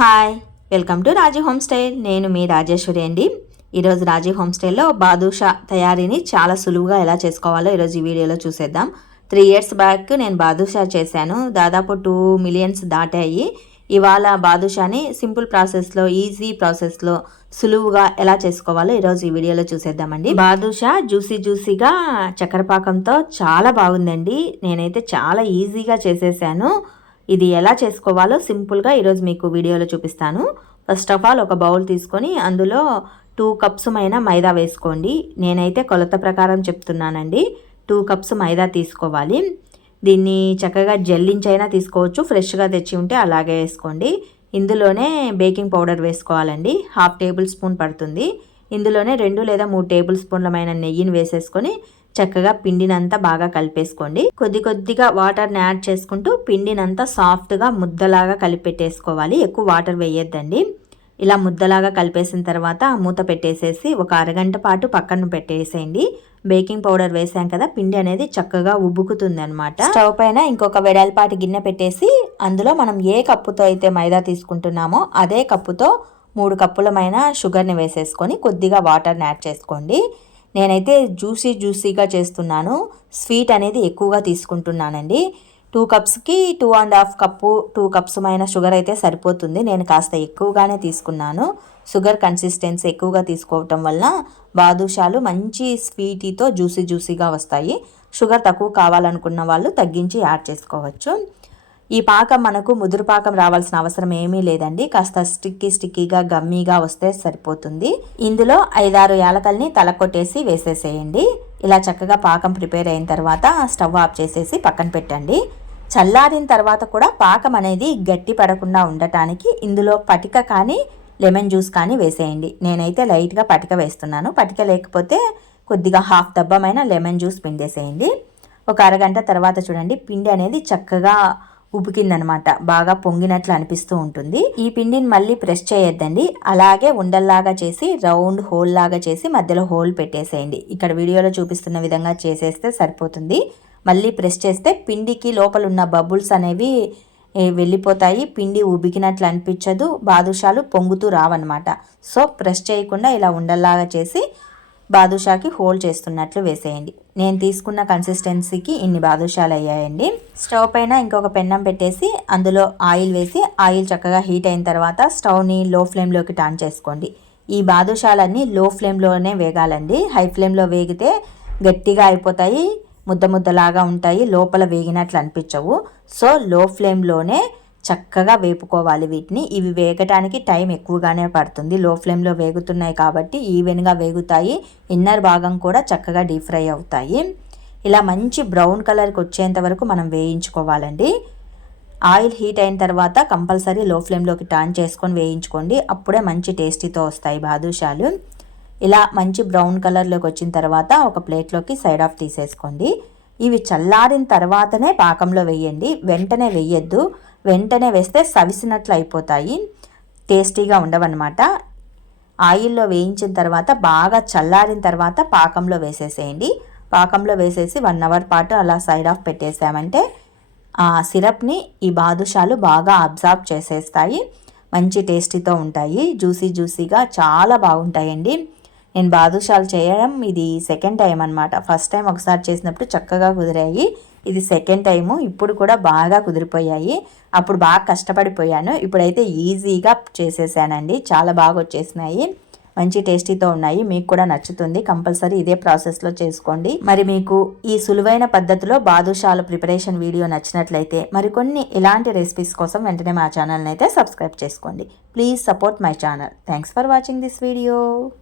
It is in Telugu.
Hi, welcome to Raji home style. నేను మీ రాజేశ్వరి అండి. ఈరోజు రాజీ హోమ్ స్టైల్లో బాదుషా తయారీని చాలా సులువుగా ఎలా చేసుకోవాలో ఈరోజు ఈ వీడియోలో చూసేద్దాం. 3 years బ్యాక్ నేను బాదుషా చేశాను. దాదాపు 2 million దాటాయి. ఇవాళ బాదుషాని సింపుల్ ప్రాసెస్లో, ఈజీ ప్రాసెస్లో సులువుగా ఎలా చేసుకోవాలో ఈరోజు ఈ వీడియోలో చూసేద్దామండి. బాదుషా జ్యూసీగా చక్కెర పాకంతో చాలా బాగుందండి. నేనైతే చాలా ఈజీగా చేసేసాను. ఇది ఎలా చేసుకోవాలో సింపుల్గా ఈరోజు మీకు వీడియోలో చూపిస్తాను. ఫస్ట్ ఆఫ్ ఆల్ ఒక బౌల్ తీసుకొని అందులో 2 cups మైదా వేసుకోండి. నేనైతే కొలత ప్రకారం చెప్తున్నానండి. 2 cups మైదా తీసుకోవాలి. దీన్ని చక్కగా జల్లించైనా తీసుకోవచ్చు, ఫ్రెష్గా తెచ్చి ఉంటే అలాగే వేసుకోండి. ఇందులోనే బేకింగ్ పౌడర్ వేసుకోవాలండి. 1/2 tablespoon పడుతుంది. ఇందులోనే 2 లేదా 3 tablespoon నెయ్యిని వేసేసుకొని చక్కగా పిండినంతా బాగా కలిపేసుకోండి. కొద్దిగా వాటర్ని యాడ్ చేసుకుంటూ పిండినంతా సాఫ్ట్గా ముద్దలాగా కలిపెట్టేసుకోవాలి. ఎక్కువ వాటర్ వేయొద్దండి. ఇలా ముద్దలాగా కలిపేసిన తర్వాత మూత పెట్టేసేసి ఒక అరగంట పాటు పక్కన పెట్టేసేయండి. బేకింగ్ పౌడర్ వేసాం కదా, పిండి అనేది చక్కగా ఉబ్బుకుతుంది అనమాట. స్టవ్ పైన ఇంకొక వెడల్పాటి గిన్నె పెట్టేసి అందులో మనం ఏ కప్పుతో అయితే మైదా తీసుకుంటున్నామో అదే కప్పుతో 3 కప్పులమైన షుగర్ని వేసేసుకొని కొద్దిగా వాటర్ని యాడ్ చేసుకోండి. నేనైతే జ్యూసీగా చేస్తున్నాను. స్వీట్ అనేది ఎక్కువగా తీసుకుంటున్నానండి. 2 cupsకి 2.5 కప్పు 2 cups షుగర్ అయితే సరిపోతుంది. నేను కాస్త ఎక్కువగానే తీసుకున్నాను. షుగర్ కన్సిస్టెన్సీ ఎక్కువగా తీసుకోవటం వల్ల బాదుషాలు మంచి స్వీటీతో జ్యూసీగా వస్తాయి. షుగర్ తక్కువ కావాలనుకున్న వాళ్ళు తగ్గించి యాడ్ చేసుకోవచ్చు. ఈ పాకం మనకు ముదురు పాకం రావాల్సిన అవసరం ఏమీ లేదండి. కాస్త స్టిక్కీగా గమ్మీగా వస్తే సరిపోతుంది. ఇందులో 5-6 యాలకల్ని తలకొట్టేసి వేసేసేయండి. ఇలా చక్కగా పాకం ప్రిపేర్ అయిన తర్వాత స్టవ్ ఆఫ్ చేసేసి పక్కన పెట్టండి. చల్లారిన తర్వాత కూడా పాకం అనేది గట్టి పడకుండా ఉండటానికి ఇందులో పటిక కానీ లెమన్ జ్యూస్ కానీ వేసేయండి. నేనైతే లైట్గా పటిక వేస్తున్నాను. పటిక లేకపోతే కొద్దిగా 1/2 డబ్బమైన లెమన్ జ్యూస్ పిండేసేయండి. ఒక అరగంట తర్వాత చూడండి, పిండి అనేది చక్కగా ఉబికిందనమాట. బాగా పొంగినట్లు అనిపిస్తూ ఉంటుంది. ఈ పిండిని మళ్ళీ ప్రెస్ చేయొద్దండి. అలాగే ఉండల్లాగా చేసి రౌండ్ హోల్ లాగా చేసి మధ్యలో హోల్ పెట్టేసేయండి. ఇక్కడ వీడియోలో చూపిస్తున్న విధంగా చేసేస్తే సరిపోతుంది. మళ్ళీ ప్రెస్ చేస్తే పిండికి లోపల ఉన్న బబుల్స్ అనేవి వెళ్ళిపోతాయి. పిండి ఉబికినట్లు అనిపించదు, బాదుషాలు పొంగుతూ రావన్నమాట. సో ప్రెస్ చేయకుండా ఇలా ఉండల్లాగా చేసి బాదుషాకి హోల్ చేస్తున్నట్లు వేసేయండి. నేను తీసుకున్న కన్సిస్టెన్సీకి ఇన్ని బాదుషాలు అయ్యాయండి. స్టవ్ పైన ఇంకొక పెన్నం పెట్టేసి అందులో ఆయిల్ వేసి ఆయిల్ చక్కగా హీట్ అయిన తర్వాత స్టవ్ని లో ఫ్లేమ్లోకి టర్న్ చేసుకోండి. ఈ బాదుషాలన్నీ లో ఫ్లేమ్లోనే వేగాలండి. హై ఫ్లేమ్లో వేగితే గట్టిగా అయిపోతాయి, ముద్దలాగా ఉంటాయి, లోపల వేగినట్లు అనిపించవు. సో లో ఫ్లేమ్లోనే చక్కగా వేపుకోవాలి వీటిని. ఇవి వేగటానికి టైం ఎక్కువగానే పడుతుంది. లో ఫ్లేమ్లో వేగుతున్నాయి కాబట్టి ఈవెన్గా వేగుతాయి. ఇన్నర్ భాగం కూడా చక్కగా డీప్ ఫ్రై అవుతాయి. ఇలా మంచి బ్రౌన్ కలర్కి వచ్చేంత వరకు మనం వేయించుకోవాలండి. ఆయిల్ హీట్ అయిన తర్వాత కంపల్సరీ లో ఫ్లేమ్లోకి టర్న్ చేసుకొని వేయించుకోండి. అప్పుడే మంచి టేస్టీతో వస్తాయి బాదుషాలు. ఇలా మంచి బ్రౌన్ కలర్లోకి వచ్చిన తర్వాత ఒక ప్లేట్లోకి సైడ్ ఆఫ్ తీసేసుకోండి. ఇవి చల్లారిన తర్వాతనే పాకంలో వేయండి. వెంటనే వేయద్దు. వెంటనే వేస్తే సవిసినట్లు అయిపోతాయి, టేస్టీగా ఉండవన్నమాట. ఆయిల్లో వేయించిన తర్వాత బాగా చల్లారిన తర్వాత పాకంలో వేసేసేయండి. పాకంలో వేసేసి 1 hour పాటు అలా సైడ్ ఆఫ్ పెట్టేసామంటే ఆ సిరప్ని ఈ బాదుషాలు బాగా అబ్జార్బ్ చేసేస్తాయి. మంచి టేస్టీతో ఉంటాయి, జ్యూసీగా చాలా బాగుంటాయండి. నేను బాదుషాలు చేయడం ఇది సెకండ్ టైం అనమాట. ఫస్ట్ టైం ఒకసారి చేసినప్పుడు చక్కగా కుదిరాయి. ఇది సెకండ్ టైము. ఇప్పుడు కూడా బాగా కుదిరిపోయాయి. అప్పుడు బాగా కష్టపడిపోయాను. ఇప్పుడైతే ఈజీగా చేసేసానండి. చాలా బాగా వచ్చేసినాయి, మంచి టేస్టీతో ఉన్నాయి. మీకు కూడా నచ్చుతుంది. కంపల్సరీ ఇదే ప్రాసెస్లో చేసుకోండి. మరి మీకు ఈ సులువైన పద్ధతిలో బాదుషాల ప్రిపరేషన్ వీడియో నచ్చినట్లయితే మరికొన్ని ఇలాంటి రెసిపీస్ కోసం వెంటనే మా ఛానల్ని అయితే సబ్స్క్రైబ్ చేసుకోండి. Please support my channel. Thanks for watching this video.